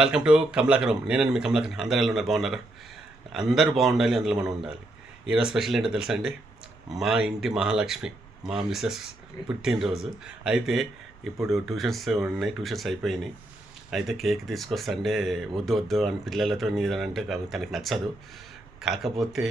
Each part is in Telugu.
వెల్కమ్ టు కమలాకరం నేనండి మీ కమలాకరం అందరూ ఎలా ఉన్నారు? బాగున్నారా? అందరూ బాగుండాలి అందులో మనం ఉండాలి. ఈరోజు స్పెషల్ ఏంటో తెలుసా అండి? మా ఇంటి మహాలక్ష్మి మా మిస్సెస్ పుట్టినరోజు. అయితే ఇప్పుడు ట్యూషన్స్ ఉన్నాయి ట్యూషన్స్ అయిపోయినాయి. అయితే కేక్ తీసుకొస్తాండే వద్దు వద్దు అని పిల్లలతో అంటే తనకి నచ్చదు. కాకపోతే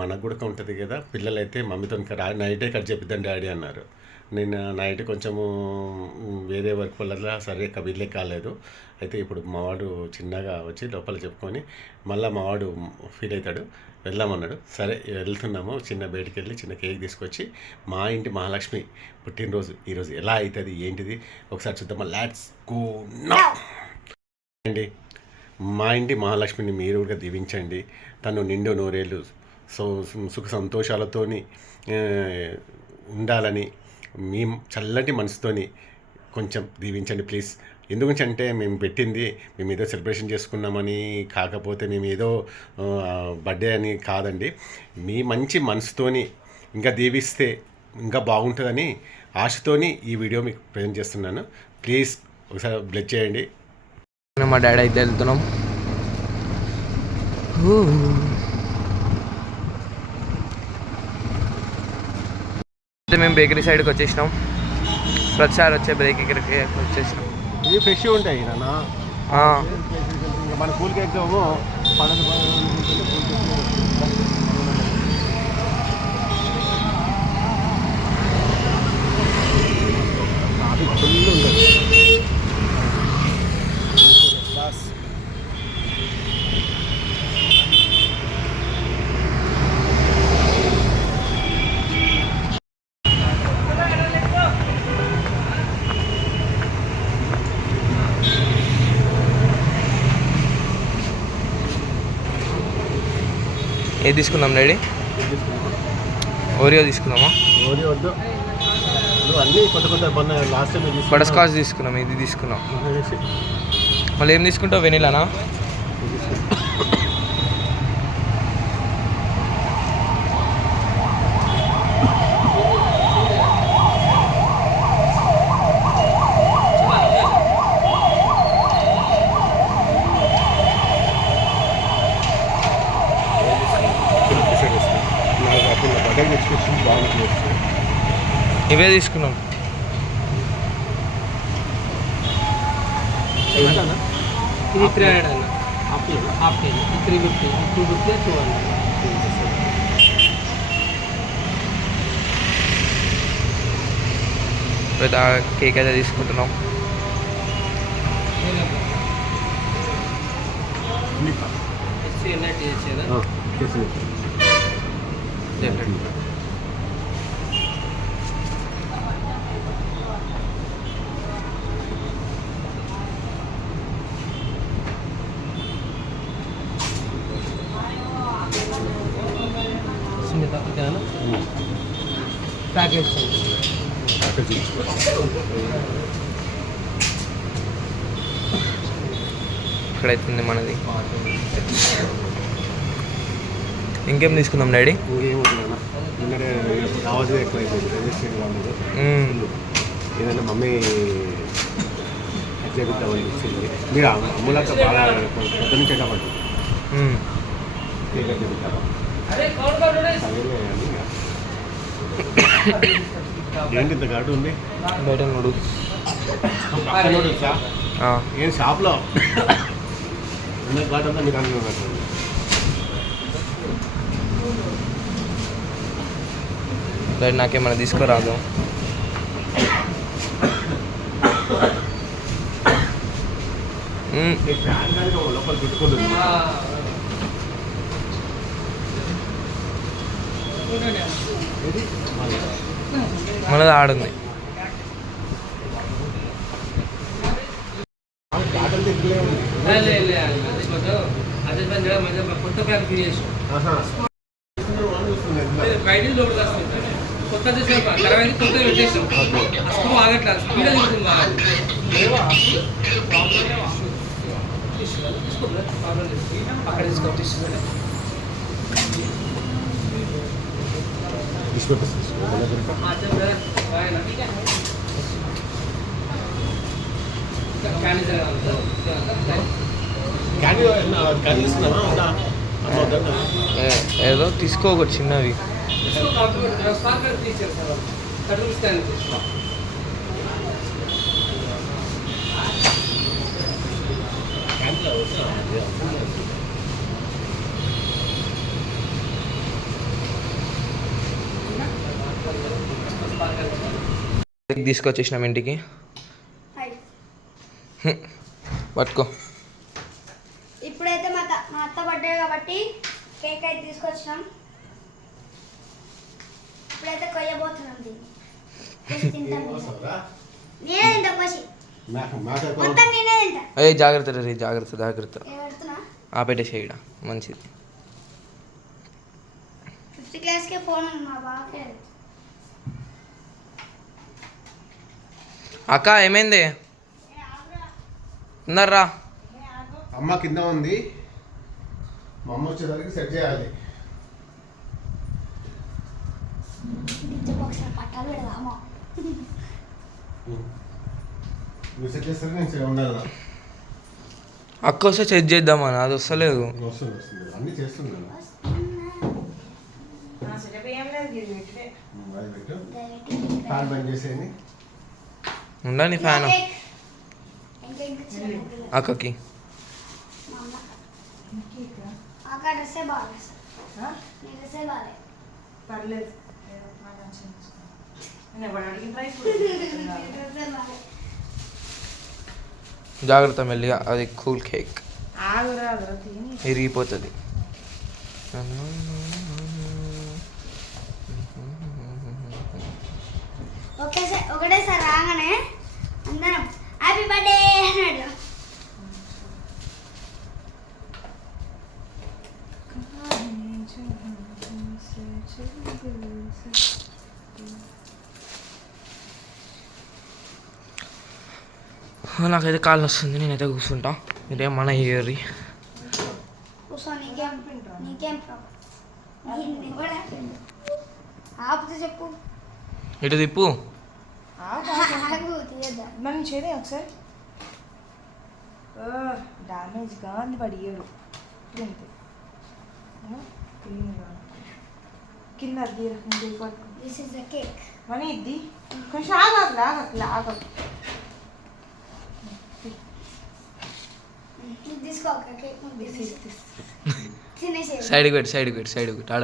మనకు కూడా ఉంటుంది కదా పిల్లలైతే మమ్మీతో రా నైటే కట్ చేపిద్దాం డాడీ అన్నారు. నేను నైట్ కొంచెము వేరే వర్క్ వల్ల సరే వీళ్ళే కాలేదు. అయితే ఇప్పుడు మావాడు చిన్నగా వచ్చి లోపల చెప్పుకొని మళ్ళీ మావాడు ఫీల్ అవుతాడు. వెళ్దామన్నాడు సరే వెళ్తున్నాము. చిన్న బయటికి వెళ్ళి చిన్న కేక్ తీసుకొచ్చి మా ఇంటి మహాలక్ష్మి పుట్టినరోజు. ఈరోజు ఎలా అవుతుంది? ఏంటిది? ఒకసారి చూద్దామా. లాట్స్ గో నా అండి మా ఇంటి మహాలక్ష్మిని మీరు కూడా దీవించండి. తను నిండు నూరేళ్ళు. సో సుఖ సంతోషాలతోని ఉండాలని మీ చల్లటి మనసుతోని కొంచెం దీవించండి ప్లీజ్. ఎందుకంటే అంటే మేము పెట్టింది మేము ఏదో సెలబ్రేషన్ చేసుకున్నామని కాకపోతే మేము ఏదో బర్త్డే అని కాదండి. మీ మంచి మనసుతోని ఇంకా దీవిస్తే ఇంకా బాగుంటుందని ఆశతోని ఈ వీడియో మీకు ప్రజెంట్ చేస్తున్నాను. ప్లీజ్ ఒకసారి బ్లెచ్ చేయండి. మా డాడీ అయితే వెళ్తున్నాం. మేము బేకరీ సైడ్కి వచ్చేసినాం. ప్రతిసారి వచ్చే బేకరీకి వచ్చేసినాం. ఇవి ఫ్రెష్ ఉంటాయి మన కూల్ కేక్ ఫుల్ ఉంటుంది ఏది తీసుకుందాం డాడీ? ఓరియో తీసుకుందామా? ఓరి వద్దు. అన్నీ కొత్త కొత్త లాస్ట్ టైం బటర్ స్కాచ్ తీసుకున్నాం ఇది తీసుకున్నాం. మళ్ళీ ఏం తీసుకుంటావు? వెనిలానా నాకు అప్పుడు నా బర్త్డే ఎక్స్పెక్షన్ బాగుంటుంది ఇవే తీసుకున్నాం. ఇది త్రీ హండ్రెడ్ అన్న. Half KG three fifty two fifty two hundred పెద్ద కేక్ అయితే తీసుకుంటున్నాం. ఎన్ఐటీ చేసేదా సునీత ఓకేనా ప్యాకేజ్ ఇక్కడైతుంది మనది? ఇంకేం తీసుకుందాం డాడీ? ఏదైనా మమ్మీ చేపిద్దామని వచ్చింది. మీరు అమ్ములాక బాగా పెద్ద నుంచి కాబట్టి కేక్ చేపిద్దామా సరేలే అని. ఇక. ఏంటి ఇంత ఘాటు ఉంది? బయట నూడిల్స్? ఏం షాప్లో? ఉన్న ఘాటు అంతా మీకు డాడీ నాకేమైనా తీసుకురాదు. లోపల చుట్టుకుంటుంది మనది ఆడుంది. కొత్త ప్యాక్ చేసాం బయట కొత్త చేసాం ఖరాబ్ అయింది కొత్త పెట్టేసాం ఆగట్లేదు స్పీడ్ అక్కడ తీసుకో తీసుకో తీసి పెట్టేసి తీసుకో. మన దగ్గర. క్యాన్సర్ క్యాండిల్ క్యాండిల్ ఇస్తున్నావా వద్దా? అమ్మ వద్దా? ఏ- ఏదో తీసుకో చిన్నవి స్పార్కర్ తీసుకొచ్చేసినాం ఇంటికి. హాయ్. పట్టుకో. ఇప్పుడైతే మా మా అత్త బర్త్డే కాబట్టి కేక్ అయితే తీసుకొచ్చినాం. ఇప్పుడైతే కొయ్యబోతున్నాం ఏం నేను. తింటా కోసి నాకు మాకు మొత్తం నేనే తింటా. ఏ జాగ్రత్త రే జాగ్రత్త జాగ్రత్త. ఆ పెట్టేసేయడ మంచిది. ఫిఫ్త్ క్లాస్కే ఫోన్ మా బాగా అక్క ఏమైంది? ఉన్నారా? అమ్మ కింద ఉంది. మా అమ్మ వచ్చేసరికి సెట్ చేయాలి. ఒకసారి పట్టాలు పెడదామా నువ్వు సెట్ చేస్తారు నేను సెట్ ఉండాలి అక్క వస్తే చెక్ చేద్దామని అది వస్తలేదు. వస్తుంది వస్తుంది. అన్నీ చేస్తున్నాను అది పెట్టు. ఫ్యాన్ బంద్ చేసేయండి. ఉండని ఫ్యాన్? అక్కకి. జాగ్రత్త మెల్లిగా అది కూల్ కేక్. విరిగిపోతుంది. ఒకటేసారి రాగానే అందరం హ్యాపీ బర్త్డే అన్నాడు నాకైతే కాళ్ళు వస్తుంది నేనైతే కూర్చుంటా మీరేం మన ఇయర్రి ఇటు తిప్పు మనం చేదే ఒకసారి. డ్యామేజ్ పడియాడు ఇంతే క్లీన్గా కింద అది ఇంకే పట్టుకో. This is the cake money ఇద్ది కొంచెం ఆగట్లే ఆగట్లే ఆగట్లే సైడ్కి పెట్టి సైడ్కి పెట్టి సైడ్కి పెట్టి. ఆడ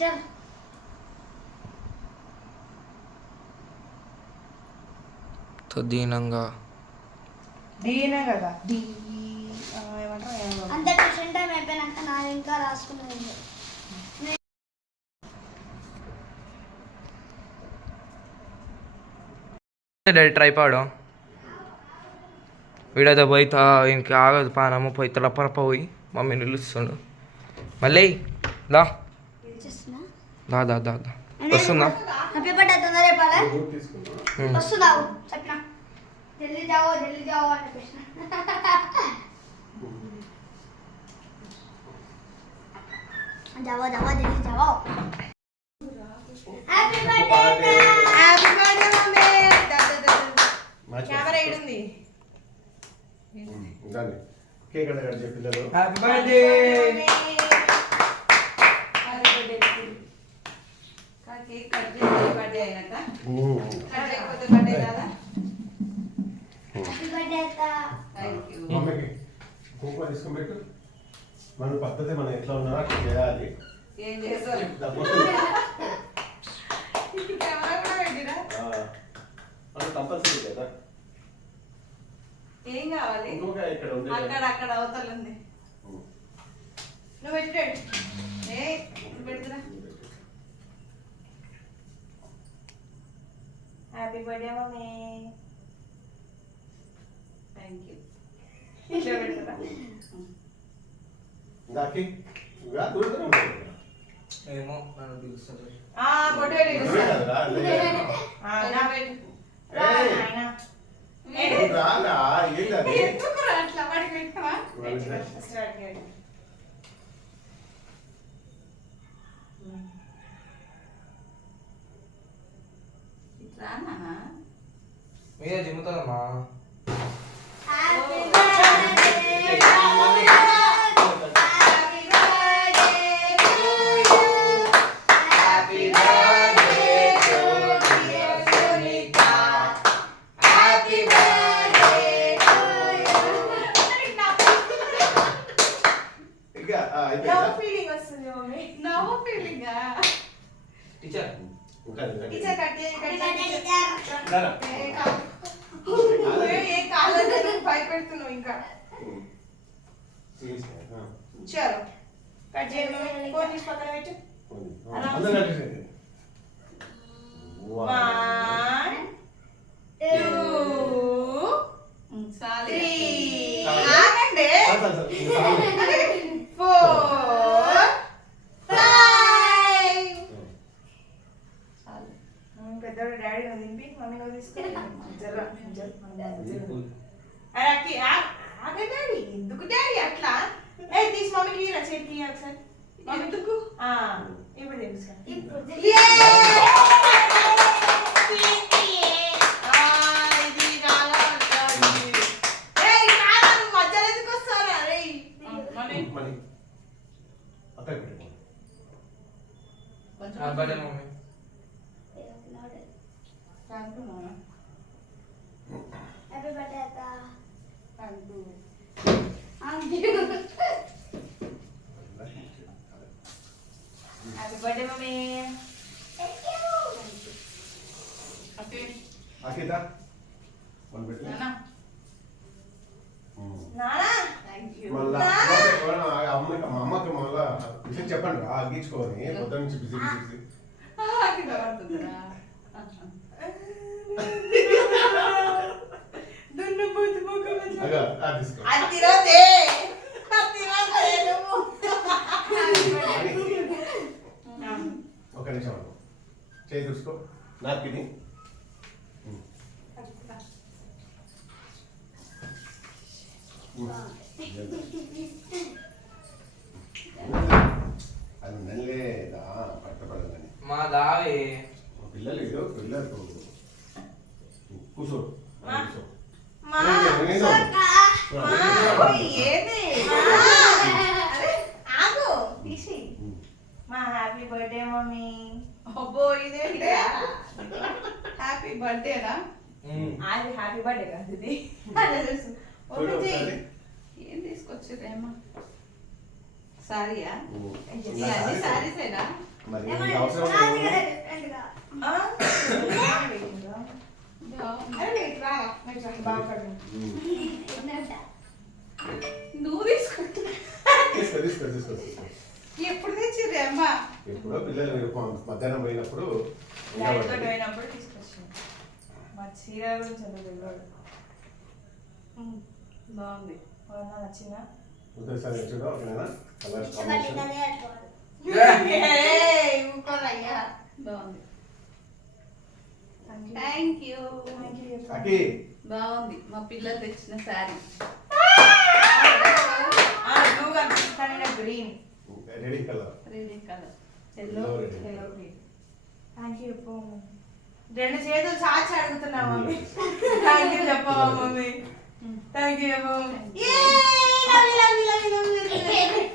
సిస్టర్ తొద్దీనంగా. దీనే కదా. దీ ఆ, ఏమంటారు? ఏమో. అంత ట్యూషన్ టైం అయిపోయినాక నా ఇంకా. డాడీ ట్రైపాడు వీడైతే పోయి తా ఇంక ఆగదు పానమ్మ పోయి తలపరప పోయి మమ్మీ నిలుస్తుండు. మళ్ళీ దా చూస్తున్నా దా దా దా దా. వస్తుందా హ్యాపీ బర్త్డే తొందర చెప్పాలా? ఉమ్. వస్తున్నావు చెప్పిన. జల్దీ జావో జల్దీ జావో అని చెప్పేసిన జావో జావో జల్దీ జావో. Happy birthday happy birthday mummy. దా, దా, దా, దా. కెమెరా ఏడుంది. దాన్ని కేక్ అక్కడ కట్ చేయ పిల్లలు హ్యాపీ బర్త్డే కేక్ కట్ చేసి బర్త్డే అయినట్ట? ఉమ్. కట్ చేయకపోతే బర్త్డే కదా? హ్యాపీ బర్త్డే అత్త థ్యాంక్ యూ మమ్మీకి కుంకుమ తీసుకొని పెట్టు. మన పద్ధతి మనం ఎట్లా ఉన్నారో అట్లా చేయాలి. ఏం చేస్తారు. కెమెరా కూడా కదా. ఏం కావాలి? కుంకుమ ఇక్కడ ఉంది అక్కడ అక్కడ అవతల ఉంది. ఉమ్. నువ్వు పెట్టాడు ఏ నువ్వు పెడుతురా happy birthday mummy thank you ఇట్లా పెడతారా దాకి ఇంకా. ఏమో నన్ను ఆ పెట్టు రా. అట్లా? వాడికి పెట్టావా వాడికి పెట్టు. స్టార్ట్ చేయండి మీద జిమ్ముతుందమ్మా happy birthday happy birthday happy birthday to dear Sunitha happy birthday ఇక ఆ, అయిపోయిందా? ఫీలింగ్ వస్తుంది మమ్మీ నవ్వు ఫీలింగ్ టీచర్ ఇంకా ఇంకా టీచర్ కట్ చేయి కట్ చేయి రారా. ఏ కాదు. ఏ, ఏ కాలేదు భయపెడుతున్నావు ఇంకా. చలో కట్ చేయండి ఫోన్ తీసి పక్కన పెట్టు. One two three. ఆగండి. ఫోర్ ఫైవ్ చాలు పెద్దోడు డాడీ నువ్వు దింపి మమ్మీ నువ్వు తీసుకో జర్ర జర్ర. నీకు అరే అక్కి, ఆ- ఆగండి డాడీ. ఎందుకు డాడీ అట్లా? ఏ తీసి మమ్మీకి చేతికి ఇయ్యి ఒకసారి. ఎందుకు? ఇప్పుడు తెలుసు ఇప్పుడు ఇది చాలా ఉంటుంది. ఏయ్, కాదు, నువ్వు మధ్యలో ఎందుకు వస్తావురా, రేయ్? మమ్మీ మళ్ళీ పక్కకి పెట్టు. కొంచెం బర్త్డే మమ్మీ థ్యాంక్ యూ మామ హ్యాపీ బర్త్డే అక్క thank you happy birthday mummy okay Akhita one పెట్టు. నాన్న ఉమ్. నానా థ్యాంక్ యూ మళ్ళా అమ్మకి మా అమ్మకి మళ్ళా విషయం చెప్పండి రా గీచుకొని పొద్దున్న నుంచి బిజీ బిజీ బిజీ ఒక నిమిషం. చేయి చూసుకో నాకు ఇది అది నెల్లేదా పట్టపడదని మా దావే పిల్లలు పిల్లలు. కూర్చో. మా. కూర్చో. Happy birthday mummy. అబ్బో ఇదేంటి హ్యాపీ బర్త్డేరా అది హ్యాపీ బర్త్డే కాదు ఇది. ఓపెన్ చేయి. ఏం తీసుకొచ్చిరేమా సారీయా. ఇవన్నీ సారీసేనా? నువ్వు తీసుకుంటా తీసుకో తీసుకో తీసుకో తీసుకో. ఎప్పుడు తెచ్చిర్రే అమ్మా? ఎప్పుడో పిల్లలు మధ్యాహ్నం పోయినప్పుడు పోయినప్పుడు తీసుకొచ్చాను మా చీర గురించి తెలియదు. బాగుంది. చూడు ఓకేనా? Colour combination. ఏయ్, ఊరుకోరయ్యా. బాగుంది. థ్యాంక్ యూ Thank you, చెప్పండి. అకి బాగుంది. మా పిల్లలు తెచ్చిన sari. green. Red colour. Red colour yellow Yellow red. Yellow green. Thank you, చెప్పు. రెండు చేతులు చాచి అడుగుతున్నా మమ్మీ. థ్యాంక్ యూ చెప్పవా మమ్మీ. థ్యాంక్ యూ చెప్పు Yay! Love you, love you, love you, love you, love you.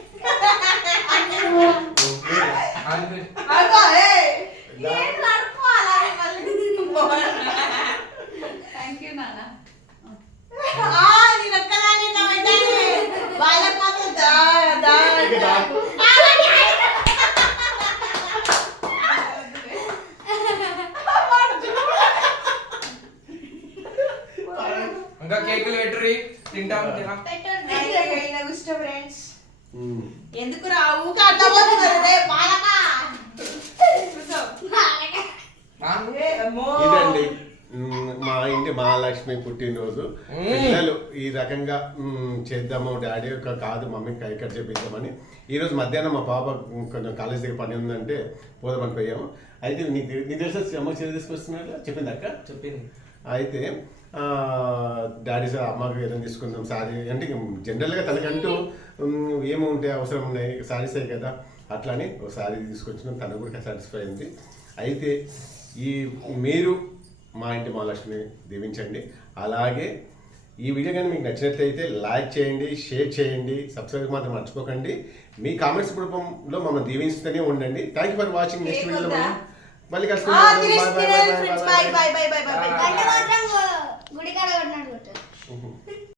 అగో, ఏయ్. ఏం నడుపుకోవాలా మళ్ళీ? థ్యాంక్ యూ నాన్న ఆ, నేను ఒక్కదాన్నే నవ్వుతానే. వాళ్ళకి మాత్రం దా, దా ఇక అంట. దాకు. ఇంకా కేకులు పెట్టుర్రి తింటాం తినా పెట్టండి. Thank you, ఈయన ఇష్టం ఫ్రెండ్స్. ఎందుకు రా ఊక. ఇదండి. మ్, మా ఇంటి మహాలక్ష్మి పుట్టినరోజు. పిల్లలు ఈ రకంగా చేద్దాము. డాడీ యొక్క కాదు మమ్మీ కై కట్ చేపిద్దామని. ఈరోజు మధ్యాహ్నం మా పాప కొంచెం కాలేజ్ దగ్గర పని ఉందంటే పోదామని పోయాము. అయితే నీకు నీకు తెలుసా అమ్మ తీసుకొస్తున్నారు చెప్పింది అక్క? చెప్పింది. అయితే డాడీ సార్ అమ్మకి ఏదైనా తీసుకుందాం సారీ. అంటే జనరల్గా తనకంటూ ఏమి ఉంటాయి అవసరం ఉన్నాయి సారీసే కదా అట్లానే ఒక సారీ తీసుకొచ్చినాం తను కూడా సాటిస్ఫై అయింది. అయితే ఈ మీరు మా ఇంటి మహాలక్ష్మిని దీవించండి. అలాగే ఈ వీడియో కానీ మీకు నచ్చినట్లయితే లైక్ చేయండి షేర్ చేయండి సబ్స్క్రైబ్ మాత్రం మర్చిపోకండి. మీ కామెంట్స్ రూపంలో మమ్మల్ని దీవిస్తూనే ఉండండి. Thank you for watching next వీడియోలో మనం మళ్ళీ ఆ, కలుసుకుందాం. తినేసి Bye, bye, తినేసి bye, friends bye, bye bye. Bye bye bye bye గంట మాత్రం గుడికాడ కొట్టినట్టు కొట్టారు Mhm.